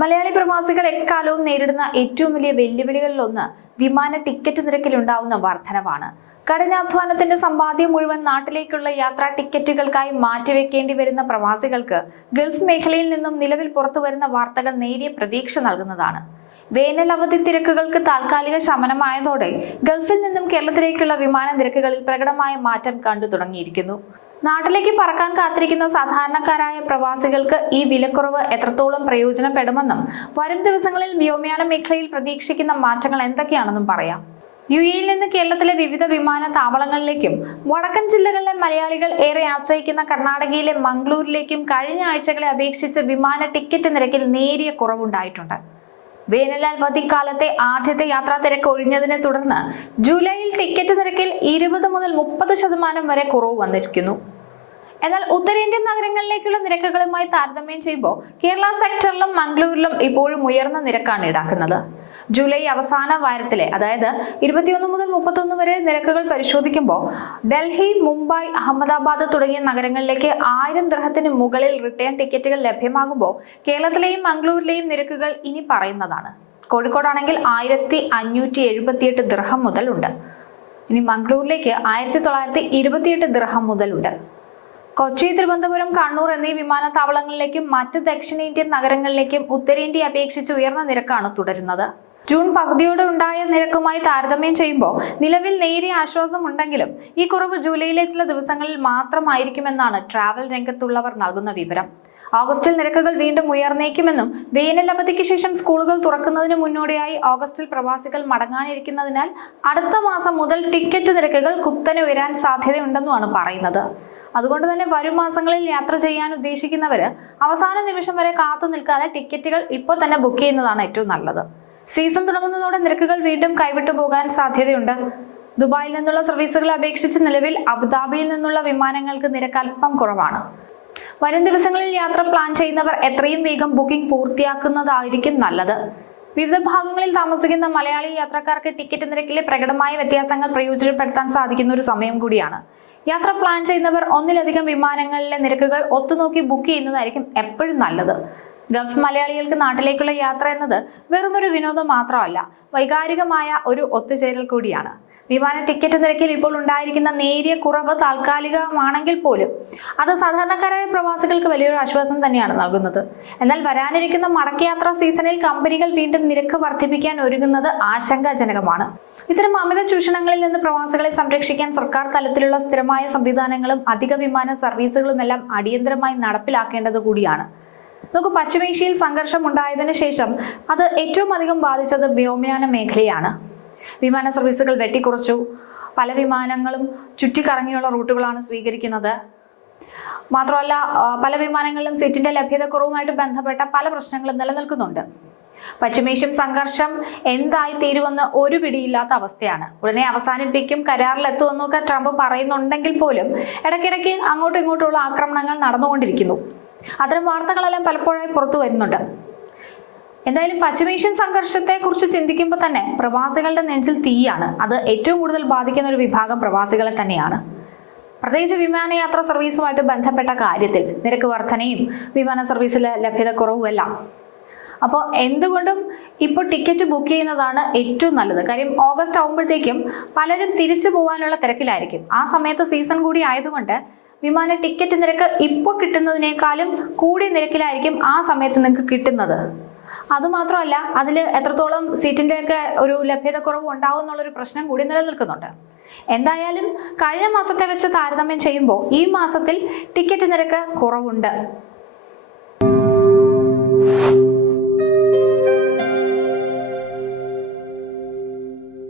മലയാളി പ്രവാസികൾ എക്കാലവും നേരിടുന്ന ഏറ്റവും വലിയ വെല്ലുവിളികളിലൊന്ന് വിമാന ടിക്കറ്റ് നിരക്കിൽ ഉണ്ടാവുന്ന വർധനവാണ്. കഠിനാധ്വാനത്തിന്റെ സമ്പാദ്യം മുഴുവൻ നാട്ടിലേക്കുള്ള യാത്രാ ടിക്കറ്റുകൾക്കായി മാറ്റിവെക്കേണ്ടി വരുന്ന പ്രവാസികൾക്ക് ഗൾഫ് മേഖലയിൽ നിന്നും നിലവിൽ പുറത്തുവരുന്ന വാർത്തകൾ നേരിയ പ്രതീക്ഷ നൽകുന്നതാണ്. വേനൽ അവധി തിരക്കുകൾക്ക് താൽക്കാലിക ശമനമായതോടെ ഗൾഫിൽ നിന്നും കേരളത്തിലേക്കുള്ള വിമാന നിരക്കുകളിൽ പ്രകടമായ മാറ്റം കണ്ടു തുടങ്ങിയിരിക്കുന്നു. നാട്ടിലേക്ക് പറക്കാൻ കാത്തിരിക്കുന്ന സാധാരണക്കാരായ പ്രവാസികൾക്ക് ഈ വിലക്കുറവ് എത്രത്തോളം പ്രയോജനപ്പെടുമെന്നും വരും ദിവസങ്ങളിൽ വ്യോമയാന മേഖലയിൽ പ്രതീക്ഷിക്കുന്ന മാറ്റങ്ങൾ എന്തൊക്കെയാണെന്നും പറയാം. യുഎഇയിൽ നിന്ന് കേരളത്തിലെ വിവിധ വിമാനത്താവളങ്ങളിലേക്കും വടക്കൻ ജില്ലകളിലെ മലയാളികൾ ഏറെ ആശ്രയിക്കുന്ന കർണാടകയിലെ മംഗളൂരിലേക്കും കഴിഞ്ഞ ആഴ്ചകളെ അപേക്ഷിച്ച് വിമാന ടിക്കറ്റ് നിരക്കിൽ നേരിയ കുറവുണ്ടായിട്ടുണ്ട്. വേനലവധിക്കാലത്തെ ആദ്യത്തെ യാത്രാ തിരക്ക് ഒഴിഞ്ഞതിനെ തുടർന്ന് ജൂലൈയിൽ ടിക്കറ്റ് നിരക്കിൽ 20 മുതൽ 30% വരെ കുറവ് വന്നിരിക്കുന്നു. എന്നാൽ ഉത്തരേന്ത്യൻ നഗരങ്ങളിലേക്കുള്ള നിരക്കുകളുമായി താരതമ്യം ചെയ്യുമ്പോൾ കേരള സെക്ടറിലും മംഗളൂരിലും ഇപ്പോഴും ഉയർന്ന നിരക്കാണ് ഈടാക്കുന്നത്. ജൂലൈ അവസാന വാരത്തിലെ അതായത് 21 മുതൽ 31 വരെ നിരക്കുകൾ പരിശോധിക്കുമ്പോൾ ഡൽഹി, മുംബൈ, അഹമ്മദാബാദ് തുടങ്ങിയ നഗരങ്ങളിലേക്ക് 1000 ദിർഹത്തിന് മുകളിൽ റിട്ടേൺ ടിക്കറ്റുകൾ ലഭ്യമാകുമ്പോൾ കേരളത്തിലെയും മംഗളൂരിലെയും നിരക്കുകൾ ഇനി പറയുന്നതാണ്. കോഴിക്കോടാണെങ്കിൽ 1578 ദിർഹം മുതൽ ഉണ്ട്. ഇനി മംഗളൂരിലേക്ക് 1928 ദിർഹം മുതലുണ്ട്. കൊച്ചി, തിരുവനന്തപുരം, കണ്ണൂർ എന്നീ വിമാനത്താവളങ്ങളിലേക്കും മറ്റ് ദക്ഷിണേന്ത്യൻ നഗരങ്ങളിലേക്കും ഉത്തരേന്ത്യയെ അപേക്ഷിച്ച് ഉയർന്ന നിരക്കാണ് തുടരുന്നത്. ജൂൺ പകുതിയോടെ ഉണ്ടായ നിരക്കുമായി താരതമ്യം ചെയ്യുമ്പോൾ നിലവിൽ നേരിയ ആശ്വാസം ഉണ്ടെങ്കിലും ഈ കുറവ് ജൂലൈയിലെ ചില ദിവസങ്ങളിൽ മാത്രമായിരിക്കുമെന്നാണ് ട്രാവൽ രംഗത്തുള്ളവർ നൽകുന്ന വിവരം. ഓഗസ്റ്റിൽ നിരക്കുകൾ വീണ്ടും ഉയർന്നേക്കുമെന്നും വേനൽ അവധിക്ക് ശേഷം സ്കൂളുകൾ തുറക്കുന്നതിന് മുന്നോടിയായി ഓഗസ്റ്റിൽ പ്രവാസികൾ മടങ്ങാനിരിക്കുന്നതിനാൽ അടുത്ത മാസം മുതൽ ടിക്കറ്റ് നിരക്കുകൾ കുത്തനെ ഉയരാൻ സാധ്യതയുണ്ടെന്നുമാണ് പറയുന്നത്. അതുകൊണ്ട് തന്നെ വരും മാസങ്ങളിൽ യാത്ര ചെയ്യാൻ ഉദ്ദേശിക്കുന്നവര് അവസാന നിമിഷം വരെ കാത്തു നിൽക്കാതെ ടിക്കറ്റുകൾ ഇപ്പോൾ തന്നെ ബുക്ക് ചെയ്യുന്നതാണ് ഏറ്റവും നല്ലത്. സീസൺ തുടങ്ങുന്നതോടെ നിരക്കുകൾ വീണ്ടും കൈവിട്ടു പോകാൻ സാധ്യതയുണ്ട്. ദുബായിൽ നിന്നുള്ള സർവീസുകളെ അപേക്ഷിച്ച് നിലവിൽ അബുദാബിയിൽ നിന്നുള്ള വിമാനങ്ങൾക്ക് നിരക്ക് അല്പം കുറവാണ്. വരും ദിവസങ്ങളിൽ യാത്ര പ്ലാൻ ചെയ്യുന്നവർ എത്രയും വേഗം ബുക്കിംഗ് പൂർത്തിയാക്കുന്നതായിരിക്കും നല്ലത്. വിവിധ ഭാഗങ്ങളിൽ താമസിക്കുന്ന മലയാളി യാത്രക്കാർക്ക് ടിക്കറ്റ് നിരക്കിലെ പ്രകടമായ വ്യത്യാസങ്ങൾ പ്രയോജനപ്പെടുത്താൻ സാധിക്കുന്ന ഒരു സമയം കൂടിയാണ്. യാത്ര പ്ലാൻ ചെയ്യുന്നവർ ഒന്നിലധികം വിമാനങ്ങളിലെ നിരക്കുകൾ ഒത്തുനോക്കി ബുക്ക് ചെയ്യുന്നതായിരിക്കും എപ്പോഴും നല്ലത്. ഗൾഫ് മലയാളികൾക്ക് നാട്ടിലേക്കുള്ള യാത്ര എന്നത് വെറുമൊരു വിനോദം മാത്രമല്ല, വൈകാരികമായ ഒരു ഒത്തുചേരൽ കൂടിയാണ്. വിമാന ടിക്കറ്റ് നിരക്കിൽ ഇപ്പോൾ ഉണ്ടായിരിക്കുന്ന നേരിയ കുറവ് താൽക്കാലികമാണെങ്കിൽ പോലും അത് സാധാരണക്കാരായ പ്രവാസികൾക്ക് വലിയൊരു ആശ്വാസം തന്നെയാണ് നൽകുന്നത്. എന്നാൽ വരാനിരിക്കുന്ന മടക്കയാത്രാ സീസണിൽ കമ്പനികൾ വീണ്ടും നിരക്ക് വർദ്ധിപ്പിക്കാൻ ഒരുങ്ങുന്നത് ആശങ്കാജനകമാണ്. ഇത്തരം അമിത ചൂഷണങ്ങളിൽ നിന്ന് പ്രവാസികളെ സംരക്ഷിക്കാൻ സർക്കാർ തലത്തിലുള്ള സ്ഥിരമായ സംവിധാനങ്ങളും അധിക വിമാന സർവീസുകളും എല്ലാം അടിയന്തരമായി നടപ്പിലാക്കേണ്ടത് കൂടിയാണ്. നമുക്ക് പശ്ചിമേഷ്യയിൽ സംഘർഷം ഉണ്ടായതിനു ശേഷം അത് ഏറ്റവും അധികം ബാധിച്ചത് വ്യോമയാന മേഖലയാണ്. വിമാന സർവീസുകൾ വെട്ടിക്കുറച്ചു. പല വിമാനങ്ങളും ചുറ്റിക്കറങ്ങിയുള്ള റൂട്ടുകളാണ് സ്വീകരിക്കുന്നത്. മാത്രമല്ല പല വിമാനങ്ങളിലും സീറ്റിന്റെ ലഭ്യത കുറവുമായിട്ട് ബന്ധപ്പെട്ട പല പ്രശ്നങ്ങളും നിലനിൽക്കുന്നുണ്ട്. പശ്ചിമേഷ്യൻ സംഘർഷം എന്തായി തീരുമെന്ന് ഒരു പിടിയില്ലാത്ത അവസ്ഥയാണ്. ഉടനെ അവസാനിപ്പിക്കും, കരാറിലെത്തുമെന്നൊക്കെ ട്രംപ് പറയുന്നുണ്ടെങ്കിൽ പോലും ഇടയ്ക്കിടയ്ക്ക് അങ്ങോട്ടും ഇങ്ങോട്ടുള്ള ആക്രമണങ്ങൾ നടന്നുകൊണ്ടിരിക്കുന്നു. അത്തരം വാർത്തകളെല്ലാം പലപ്പോഴായി പുറത്തു വരുന്നുണ്ട്. എന്തായാലും പശ്ചിമേഷ്യൻ സംഘർഷത്തെ കുറിച്ച് ചിന്തിക്കുമ്പോൾ തന്നെ പ്രവാസികളുടെ നെഞ്ചിൽ തീയാണ്. അത് ഏറ്റവും കൂടുതൽ ബാധിക്കുന്ന ഒരു വിഭാഗം പ്രവാസികളെ തന്നെയാണ്. പ്രത്യേകിച്ച് വിമാനയാത്രാ സർവീസുമായിട്ട് ബന്ധപ്പെട്ട കാര്യത്തിൽ നിരക്ക് വർധനയും വിമാന സർവീസിലെ ലഭ്യത കുറവുമെല്ലാം. അപ്പോൾ എന്തുകൊണ്ടും ഇപ്പോൾ ടിക്കറ്റ് ബുക്ക് ചെയ്യുന്നതാണ് ഏറ്റവും നല്ലത്. കാര്യം ഓഗസ്റ്റ് ആകുമ്പോഴത്തേക്കും പലരും തിരിച്ചു പോകാനുള്ള തിരക്കിലായിരിക്കും. ആ സമയത്ത് സീസൺ കൂടി ആയതുകൊണ്ട് വിമാന ടിക്കറ്റ് നിരക്ക് ഇപ്പോൾ കിട്ടുന്നതിനേക്കാളും കൂടിയ നിരക്കിലായിരിക്കും ആ സമയത്ത് നിങ്ങൾക്ക് കിട്ടുന്നത്. അതുമാത്രമല്ല അതിൽ എത്രത്തോളം സീറ്റിൻ്റെ ഒക്കെ ഒരു ലഭ്യത കുറവ് ഉണ്ടാവും എന്നുള്ളൊരു പ്രശ്നം കൂടി നിലനിൽക്കുന്നുണ്ട്. എന്തായാലും കഴിഞ്ഞ മാസത്തെ വെച്ച് താരതമ്യം ചെയ്യുമ്പോൾ ഈ മാസത്തിൽ ടിക്കറ്റ് നിരക്ക് കുറവുണ്ട്.